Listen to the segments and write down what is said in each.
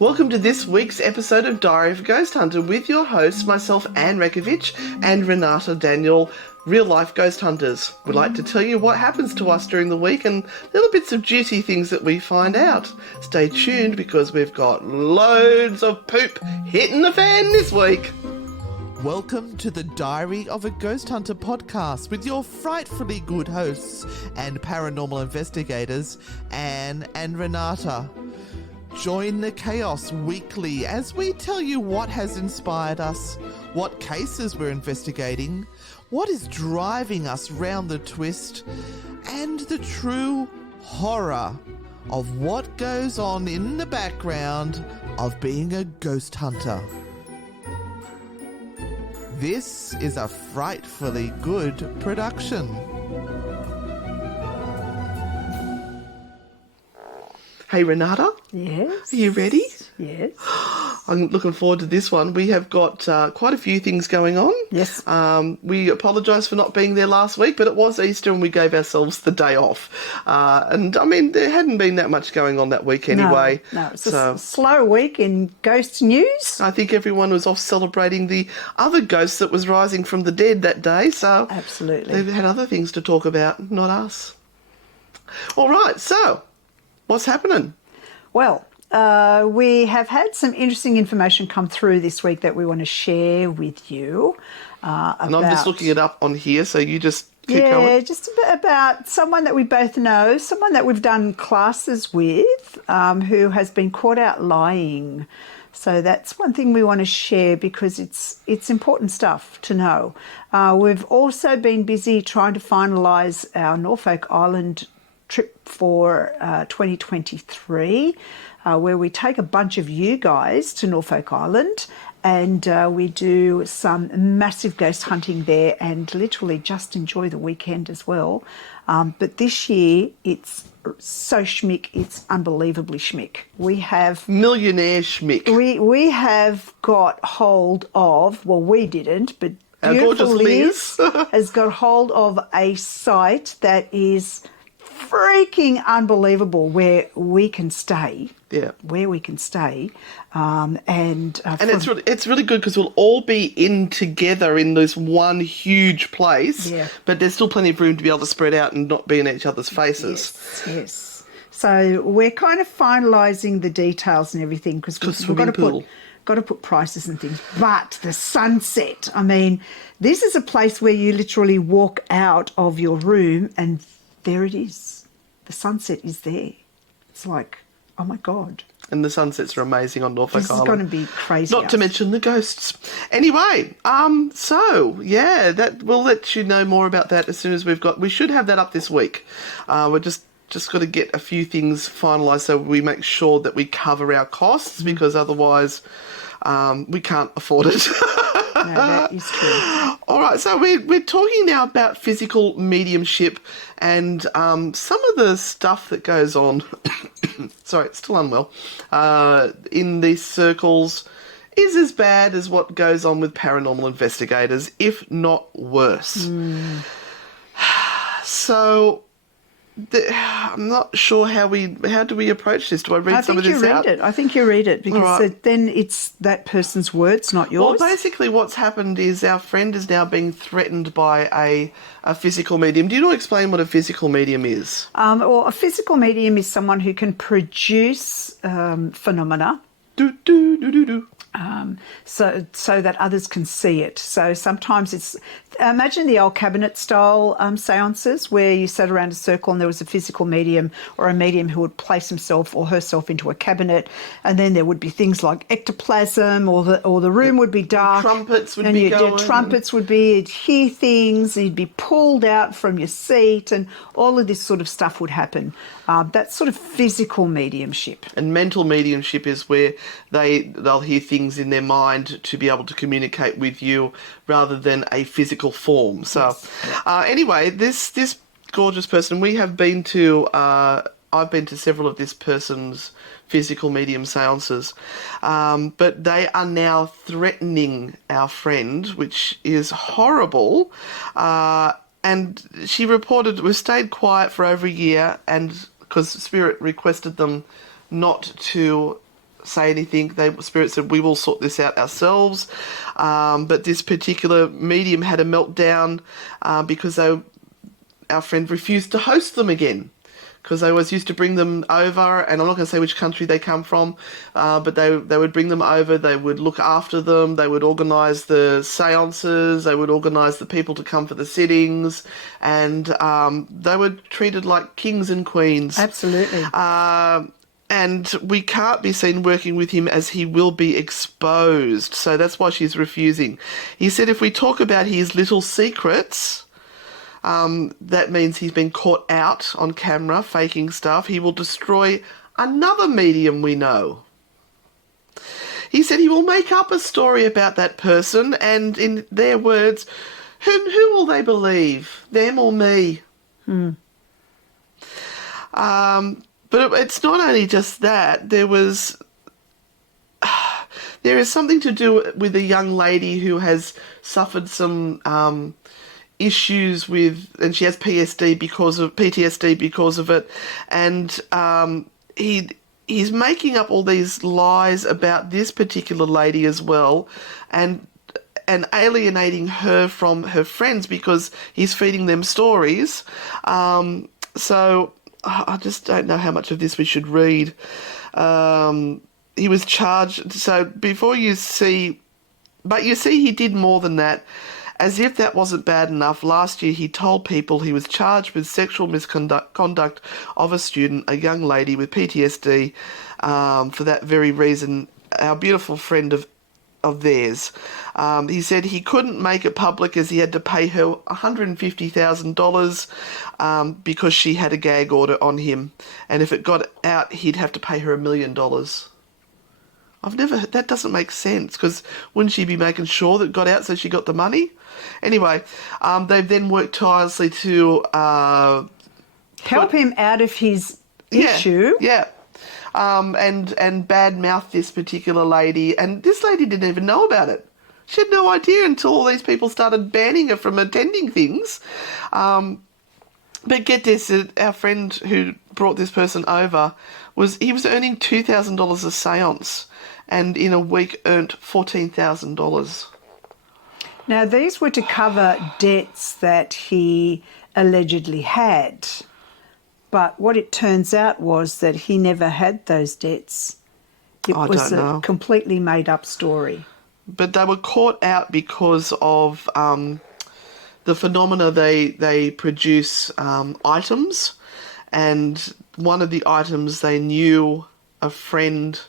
Welcome to this week's episode of Diary of a Ghost Hunter with your hosts, myself, Anne Rekovich, and Renata Daniel, real-life ghost hunters. We'd like to tell you what happens to us during the week and little bits of juicy things that we find out. Stay tuned because we've got loads of poop hitting the fan this week. Welcome to the Diary of a Ghost Hunter podcast with your frightfully good hosts and paranormal investigators, Anne and Renata. Join the chaos weekly as we tell you what has inspired us, what cases we're investigating, what is driving us round the twist, and the true horror of what goes on in the background of being a ghost hunter. This is a frightfully good production. Hey Renata? Yes. Are you ready? Yes. I'm looking forward to this one. We have got quite a few things going on. Yes. We apologise for not being there last week, but it was Easter and we gave ourselves the day off. And I mean, there hadn't been that much going on that week anyway. No, it's a slow week in ghost news. I think everyone was off celebrating the other ghost that was rising from the dead that day. So Absolutely. they've had other things to talk about, not us. All right, so what's happening? Well, we have had some interesting information come through this week that we want to share with you. And I'm just looking it up on here, so you just keep going. Yeah, just a bit about someone that we both know, someone that we've done classes with, who has been caught out lying. So that's one thing we want to share because it's important stuff to know. We've also been busy trying to finalise our Norfolk Island trip for 2023, where we take a bunch of you guys to Norfolk Island and we do some massive ghost hunting there and literally just enjoy the weekend as well. But this year it's so schmick, it's unbelievably schmick. We have millionaire schmick. We have got hold of, well, we didn't, but Our beautiful gorgeous Liz has got hold of a site that is freaking unbelievable where we can stay. Yeah. Where we can stay. And it's really good because we'll all be in together in this one huge place, Yeah. but there's still plenty of room to be able to spread out and not be in each other's faces. Yes. So we're kind of finalising the details and everything because we've got to put prices and things. But the sunset, I mean, this is a place where you literally walk out of your room and there it is. The sunset is there. It's like, oh my God. And the sunsets are amazing on Norfolk Island. This is going to be crazy. Not to mention the ghosts. Anyway, so yeah, that we'll let you know more about that as soon as we should have that up this week. We're just got to get a few things finalised so we make sure that we cover our costs because otherwise we can't afford it. No, that is true. All right, so we're talking now about physical mediumship and some of the stuff that goes on, sorry, still unwell, in these circles is as bad as what goes on with paranormal investigators, if not worse. So I'm not sure how do we approach this? Do I read some of this out? I think you read it because Right. then it's that person's words, not yours. Well, basically what's happened is our friend is now being threatened by a physical medium. Do you want to explain what a physical medium is? Well, a physical medium is someone who can produce phenomena so that others can see it. So sometimes it's, imagine the old cabinet style seances where you sat around a circle and there was a physical medium or a medium who would place himself or herself into a cabinet, and then there would be things like ectoplasm or the room would be dark. Trumpets would and be going. Trumpets would be, you'd hear things, you'd be pulled out from your seat and all of this sort of stuff would happen. That's sort of physical mediumship. And mental mediumship is where they'll hear things in their mind to be able to communicate with you rather than a physical form. So anyway, this gorgeous person, we have been to, I've been to several of this person's physical medium seances, but they are now threatening our friend, which is horrible. And she reported, we stayed quiet for over a year, and because Spirit requested them not to say anything. Spirit said, we will sort this out ourselves. But this particular medium had a meltdown because our friend refused to host them again, because they always used to bring them over, and I'm not going to say which country they come from, but they would bring them over, they would look after them, they would organise the seances, they would organise the people to come for the sittings, and they were treated like kings and queens. Absolutely. And we can't be seen working with him as he will be exposed, so that's why she's refusing. He said if we talk about his little secrets... that means he's been caught out on camera faking stuff. He will destroy another medium we know. He said he will make up a story about that person, and in their words, who will they believe, them or me? But it's not only just that. There is something to do with a young lady who has suffered some issues with, and she has PTSD because of it, and he's making up all these lies about this particular lady as well, and alienating her from her friends because he's feeding them stories. So I just don't know how much of this we should read. He was charged. So before you see, but you see, he did more than that. As if that wasn't bad enough, last year he told people he was charged with sexual misconduct of a student, a young lady with PTSD. For that very reason, our beautiful friend of theirs. He said he couldn't make it public as he had to pay her $150,000 because she had a gag order on him. And if it got out, he'd have to pay her $1 million. That doesn't make sense, because wouldn't she be making sure that it got out so she got the money? Anyway, they've then worked tirelessly to... help him out of his issue. Yeah. And badmouth this particular lady. And this lady didn't even know about it. She had no idea until all these people started banning her from attending things. But get this, our friend who brought this person over, was earning $2,000 a seance, and in a week earned $14,000. Now, these were to cover debts that he allegedly had. But what it turns out was that he never had those debts. It was a completely made-up story. But they were caught out because of the phenomena. They produce items, and one of the items they knew a friend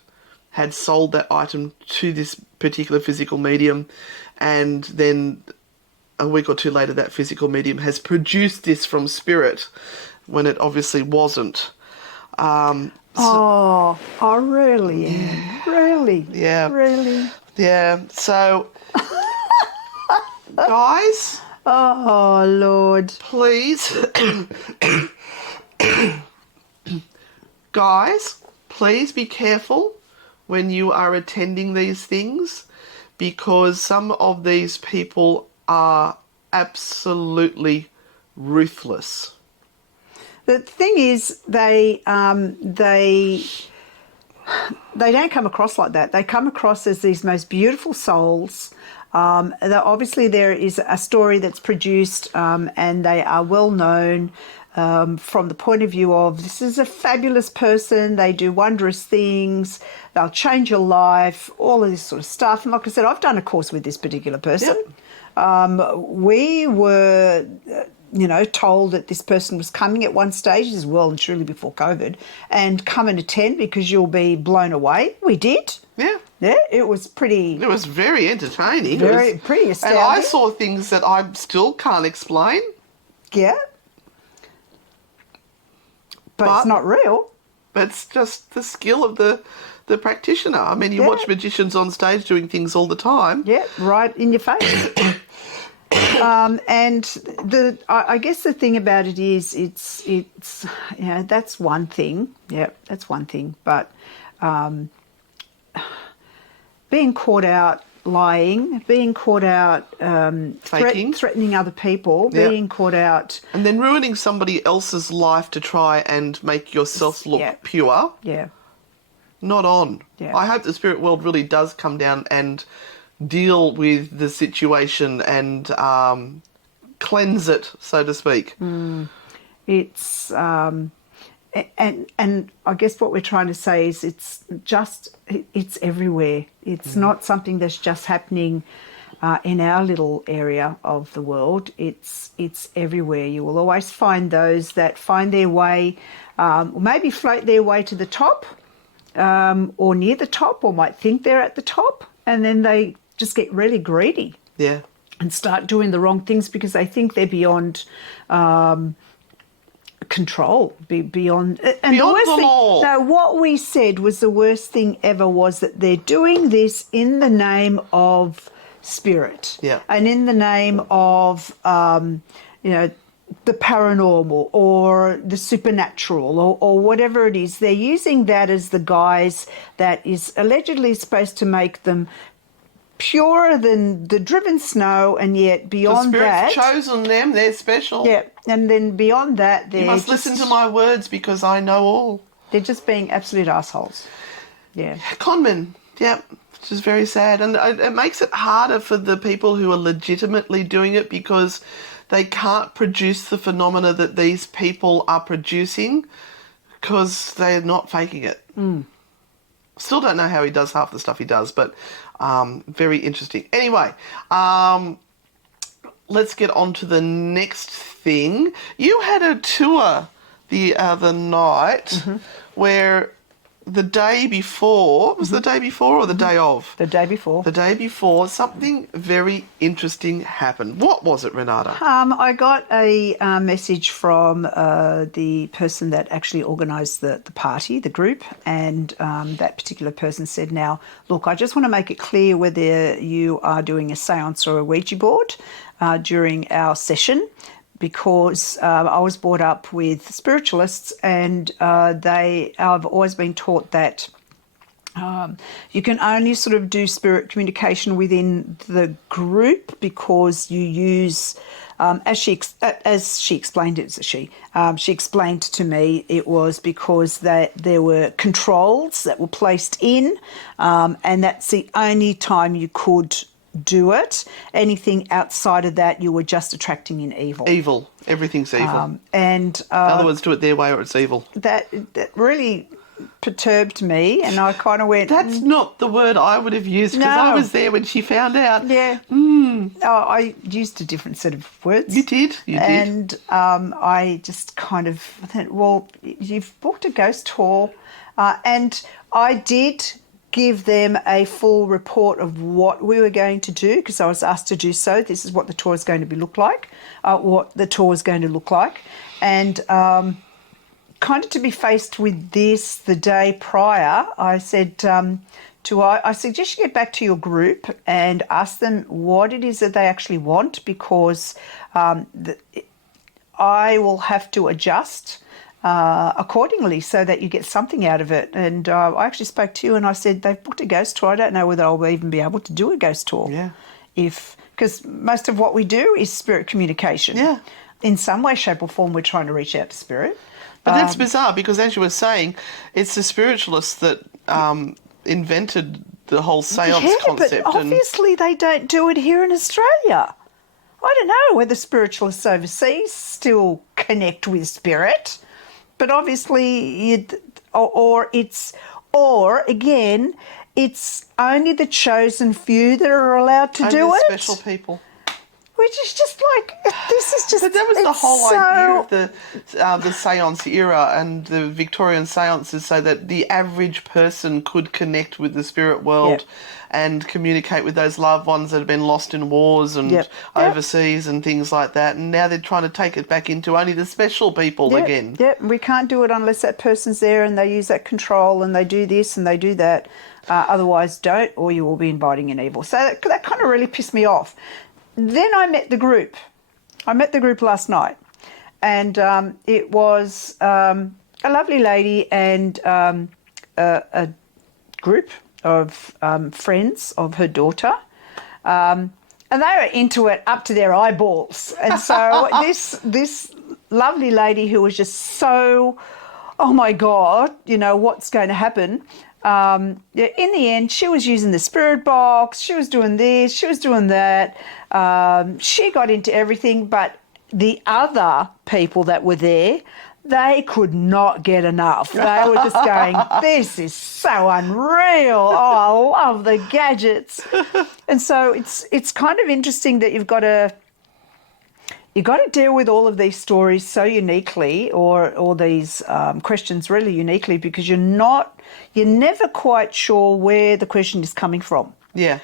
had sold that item to this particular physical medium, and then a week or two later that physical medium has produced this from spirit when it obviously wasn't. Really? Yeah. Really? Yeah. Really? Yeah. So, guys... Oh, Lord. Please... Guys, please be careful when you are attending these things, because some of these people are absolutely ruthless. The thing is, they don't come across like that. They come across as these most beautiful souls. Obviously, there is a story that's produced, and they are well known from the point of view of, this is a fabulous person, they do wondrous things, they'll change your life, all of this sort of stuff. And like I said, I've done a course with this particular person. Yep. We were... told that this person was coming at one stage, this is well and truly before COVID, and come and attend because you'll be blown away. We did. Yeah. Yeah, it was pretty... It was very entertaining. Pretty astounding. And I saw things that I still can't explain. Yeah. But it's not real. But it's just the skill of the practitioner. I mean, you watch magicians on stage doing things all the time. Yeah, right in your face. And I guess the thing about it is it's that's one thing. Yeah, that's one thing. But being caught out lying, being caught out threatening other people, being caught out... And then ruining somebody else's life to try and make yourself look pure. Yeah. not on. Yeah. I hope the spirit world really does come down and deal with the situation and cleanse it, so to speak. It's and I guess what we're trying to say is it's everywhere. It's not something that's just happening in our little area of the world. It's everywhere. You will always find those that find their way, or maybe float their way to the top, or near the top, or might think they're at the top, and then they just get really greedy. Yeah. And start doing the wrong things because they think they're beyond control, beyond... And beyond the the law. No, what we said was the worst thing ever was that they're doing this in the name of spirit. Yeah. And in the name of, the paranormal or the supernatural or whatever it is. They're using that as the guise that is allegedly supposed to make them purer than the driven snow, and yet beyond the Spirit's that... chosen them, they're special. Yeah, and then beyond that, You must listen to my words because I know all. They're just being absolute assholes. Yeah. Conmen, yeah, which is very sad. And it makes it harder for the people who are legitimately doing it because they can't produce the phenomena that these people are producing because they're not faking it. Still don't know how he does half the stuff he does, but very interesting. Anyway, let's get on to the next thing. You had a tour the other night where the day before, was the day before or the day of? The day before. The day before, something very interesting happened. What was it, Renata? I got a message from the person that actually organised the party, the group, and that particular person said, now, look, I just want to make it clear whether you are doing a seance or a Ouija board during our session, because I was brought up with spiritualists, and I've always been taught that you can only sort of do spirit communication within the group because you use, as she explained it, she explained to me it was because there were controls that were placed in, and that's the only time you could do it. Anything outside of that, you were just attracting in evil. Evil. Everything's evil. In other words, do it their way or it's evil. That really perturbed me, and I kind of went... That's not the word I would have used because I was there when she found out. Yeah. Oh, I used a different set of words. You did. And I just kind of thought, well, you've booked a ghost tour, and I did give them a full report of what we were going to do because I was asked to do so. This is what the tour is going to look like, and kind of to be faced with this the day prior, I said I suggest you get back to your group and ask them what it is that they actually want, because I will have to adjust accordingly so that you get something out of it. And I actually spoke to you and I said, they've booked a ghost tour. I don't know whether I'll even be able to do a ghost tour. Yeah. Because most of what we do is spirit communication. Yeah. In some way, shape or form, we're trying to reach out to spirit. But that's bizarre because, as you were saying, it's the spiritualists that invented the whole seance concept. But obviously they don't do it here in Australia. I don't know whether spiritualists overseas still connect with spirit, but obviously again, it's only the chosen few that are allowed to do it. Special people. Which is just like, this is just... But that was the whole idea of the seance era and the Victorian seances, so that the average person could connect with the spirit world and communicate with those loved ones that have been lost in wars and overseas and things like that. And now they're trying to take it back into only the special people again. Yep, we can't do it unless that person's there and they use that control and they do this and they do that. Otherwise, don't, or you will be inviting in evil. So that kind of really pissed me off. Then I met the group. I met the group last night, and it was a lovely lady and a group of friends of her daughter, and they were into it up to their eyeballs. And so this lovely lady who was just so, oh my God, what's going to happen? in the end, she was using the spirit box. She was doing this. She was doing that. She got into everything, but the other people that were there, they could not get enough. They were just going, this is so unreal. Oh, I love the gadgets. And so it's kind of interesting that you've got to deal with all of these stories so uniquely, or these questions really uniquely, because you're never quite sure where the question is coming from. Yeah.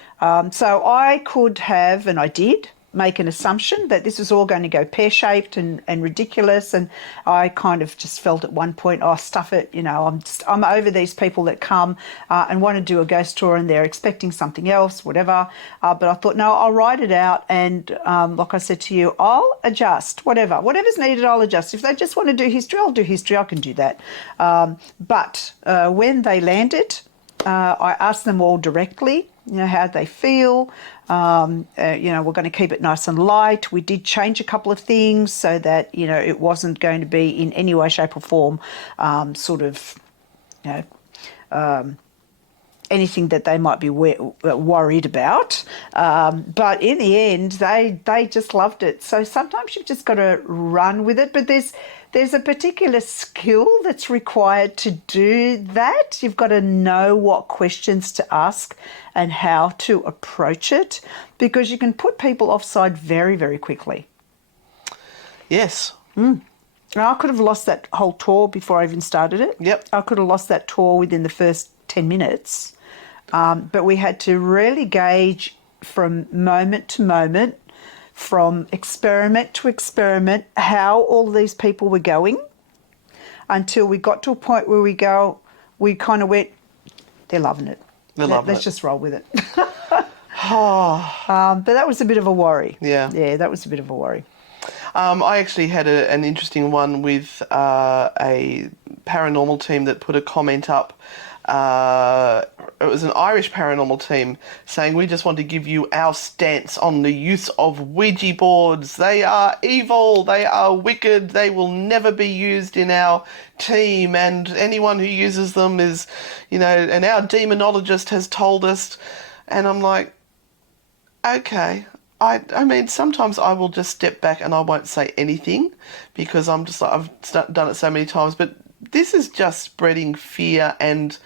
So I could have, and I did, make an assumption that this was all going to go pear-shaped and ridiculous, and I kind of just felt at one point, oh, stuff it, I'm over these people that come and want to do a ghost tour and they're expecting something else, whatever. But I thought, no, I'll write it out, and like I said to you, I'll adjust, whatever's needed, I'll adjust. If they just want to do history, I'll do history, I can do that. But when they landed, I asked them all directly, how they feel. We're going to keep it nice and light. We did change a couple of things so that, it wasn't going to be in any way, shape or form anything that they might be worried about. But in the end, they just loved it. So sometimes you've just got to run with it. But there's a particular skill that's required to do that. You've got to know what questions to ask and how to approach it, because you can put people offside very, very quickly. Yes. Now, I could have lost that whole tour before I even started it. Yep. I could have lost that tour within the first 10 minutes. But we had to really gauge from moment to moment, from experiment to experiment, how all these people were going, until we got to a point where we kind of went, they're loving it. Let's just roll with it. But that was a bit of a worry. Yeah. Yeah, that was a bit of a worry. I actually had an interesting one with a paranormal team that put a comment up. It was an Irish paranormal team saying, we just want to give you our stance on the use of Ouija boards. They are evil. They are wicked. They will never be used in our team. And anyone who uses them is, and our demonologist has told us. And I'm like, okay. I mean, sometimes I will just step back and I won't say anything, because I'm just like, I've done it so many times. But this is just spreading fear and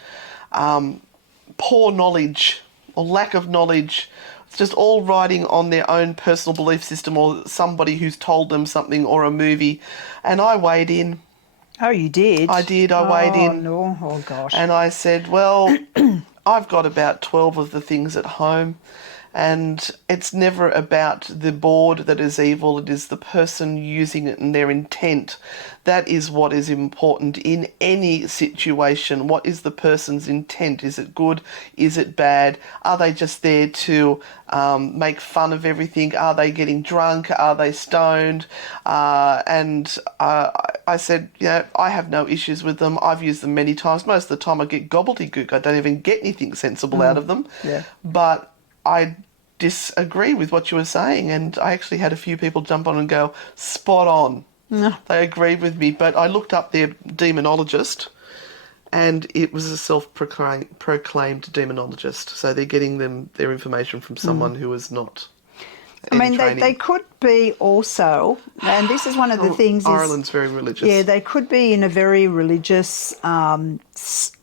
poor knowledge or lack of knowledge. It's just all riding on their own personal belief system, or somebody who's told them something, or a movie. And I weighed in. Oh, you did? I did. I weighed in. No. Oh, gosh. And I said, well, I've got about 12 of the things at home. And it's never about the board that is evil. It is the person using it and their intent. That is what is important in any situation. What is the person's intent? Is it good? Is it bad? Are they just there to make fun of everything? Are they getting drunk? Are they stoned? And I said, I have no issues with them. I've used them many times. Most of the time I get gobbledygook. I don't even get anything sensible out of them. Yeah. But I disagree with what you were saying, and I actually had a few people jump on and go, spot on. No. They agreed with me, but I looked up their demonologist, and it was a self-proclaimed demonologist, so they're getting their information from someone who is not they could be also, and this is one of the things. Ireland's very religious. Yeah, they could be in a very religious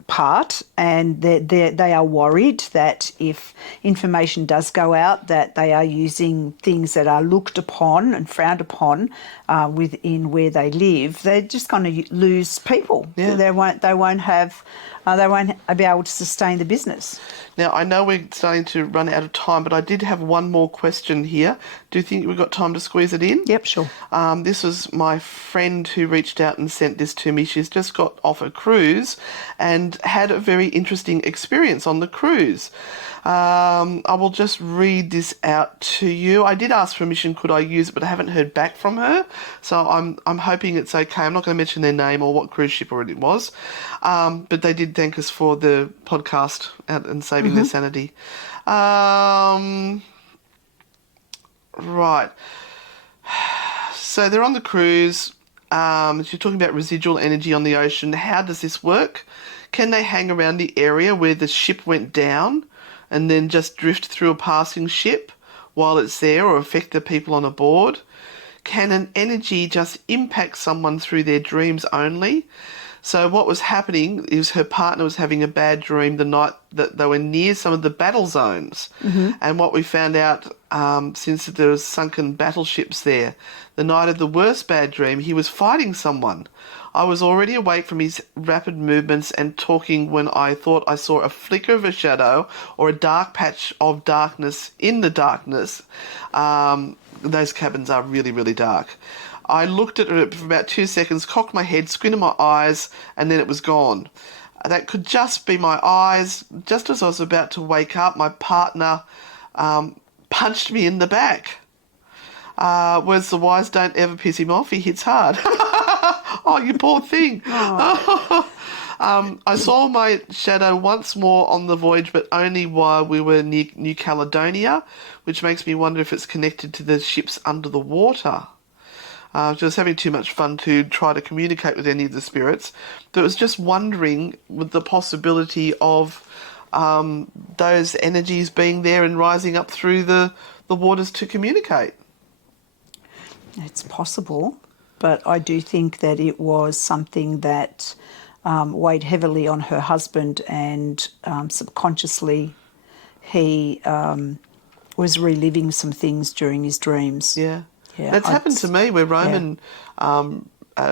part, and they are worried that if information does go out, that they are using things that are looked upon and frowned upon within where they live. They're just going to lose people. Yeah. They won't be able to sustain the business. Now, I know we're starting to run out of time, but I did have one more question here. Do you think we've got time to squeeze it in? Yep, sure. This was my friend who reached out and sent this to me. She's just got off a cruise and had a very interesting experience on the cruise. I will just read this out to you. I did ask permission, could I use it, but I haven't heard back from her. So I'm hoping it's okay. I'm not going to mention their name or what cruise ship or it was. But they did thank us for the podcast and saving their sanity. Right. So they're on the cruise. You're talking about residual energy on the ocean. How does this work? Can they hang around the area where the ship went down and then just drift through a passing ship while it's there or affect the people on board? Can an energy just impact someone through their dreams only? So what was happening is her partner was having a bad dream the night that they were near some of the battle zones. And what we found out, since there was sunken battleships there, the night of the worst bad dream, he was fighting someone. I was already awake from his rapid movements and talking when I thought I saw a flicker of a shadow or a dark patch of darkness in the darkness. Those cabins are really, really dark. I looked at it for about 2 seconds, cocked my head, squinted my eyes, and then it was gone. That could just be my eyes. Just as I was about to wake up, my partner punched me in the back. Words the wise, don't ever piss him off. He hits hard. Oh, you poor thing. I saw my shadow once more on the voyage, but only while we were near New Caledonia, which makes me wonder if it's connected to the ships under the water. Just having too much fun to try to communicate with any of the spirits. But it was just wondering with the possibility of those energies being there and rising up through the waters to communicate. It's possible, but I do think that it was something that weighed heavily on her husband, and subconsciously he was reliving some things during his dreams. Yeah. That's happened to me where Roman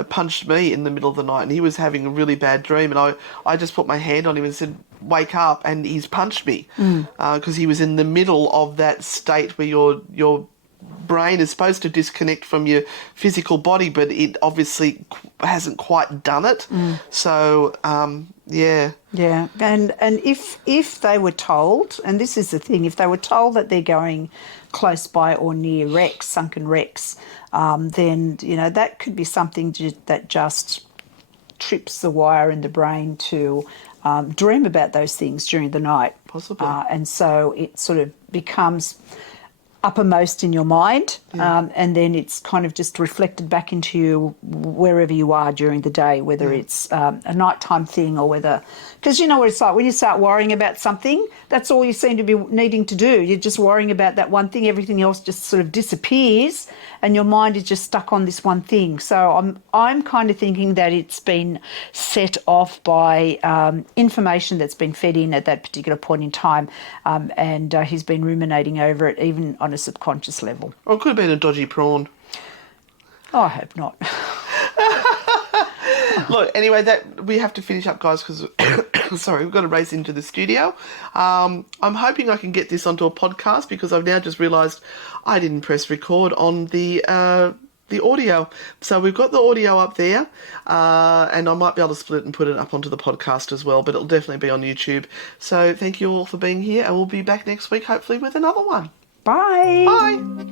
punched me in the middle of the night, and he was having a really bad dream, and I just put my hand on him and said, wake up, and he's punched me because he was in the middle of that state where your brain is supposed to disconnect from your physical body, but it obviously hasn't quite done it. So, yeah. Yeah, and if they were told, and this is the thing, if they were told that they're going close by or near wrecks, sunken wrecks, then, that could be something that just trips the wire in the brain to dream about those things during the night. Possibly. And so it sort of becomes uppermost in your mind, and then it's kind of just reflected back into you wherever you are during the day, whether it's a nighttime thing or whether... Because you know what it's like, when you start worrying about something, that's all you seem to be needing to do. You're just worrying about that one thing, everything else just sort of disappears, and your mind is just stuck on this one thing. So I'm kind of thinking that it's been set off by information that's been fed in at that particular point in time, and he's been ruminating over it, even on a subconscious level. Or it could have been a dodgy prawn. Oh, I hope not. Look, anyway, that we have to finish up, guys, because sorry, we've got to race into the studio. I'm hoping I can get this onto a podcast, because I've now just realised I didn't press record on the audio. So we've got the audio up there, and I might be able to split it and put it up onto the podcast as well, but it'll definitely be on YouTube. So thank you all for being here, and we'll be back next week, hopefully with another one. Bye. Bye.